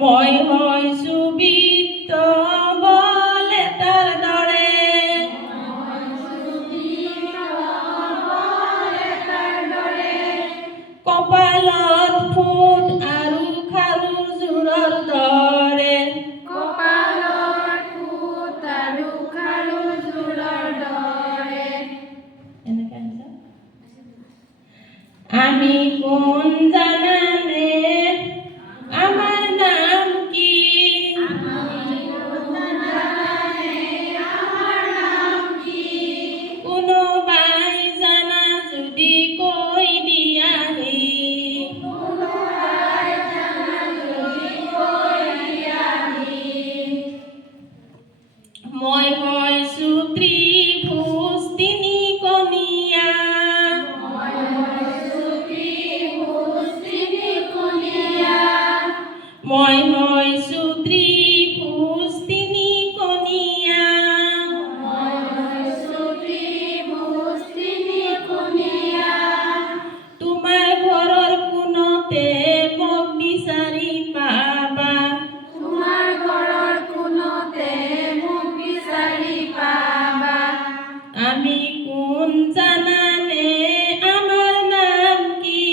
মই হৈছো বিত্ত বলে তাৰ দৰে কপালত ফুট আৰু খাৰু জোৰৰ দৰে আমি কোন জানানে আমাৰ নাম কি কোনোবাই জানা যদি কৈ দিয়াহি মই হৈছো ত্ৰিভুজ তিনিকোণীয়া মই হৈছো ত্ৰিভুজ তিনিকোণীয়া তোমাৰ ঘৰৰ কোণতে মোক বিচাৰি পাবা আমি কোন জানানে আমাৰ নাম কি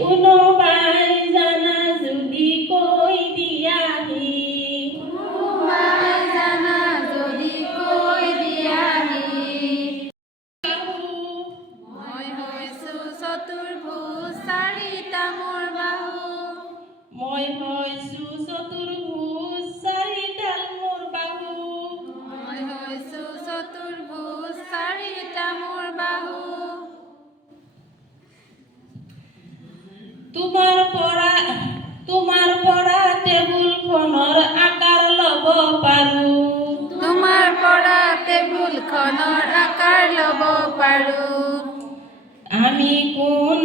কোনোবাই জানা যদি কৈ দিয়াহি চতুৰ্ভুজ চাৰিটা মোৰ বাহু মই হৈছো চতুৰ্ভুজ চাৰিডাল মোৰ বাহু চতুৰ্ভুজ চাৰিটা মোৰ বাহু তোমাৰ পৰা টেবুলখনৰ আকাৰ ল'ব পাৰো টেবুলখনৰ আকাৰ ল'ব পাৰো আমি কোন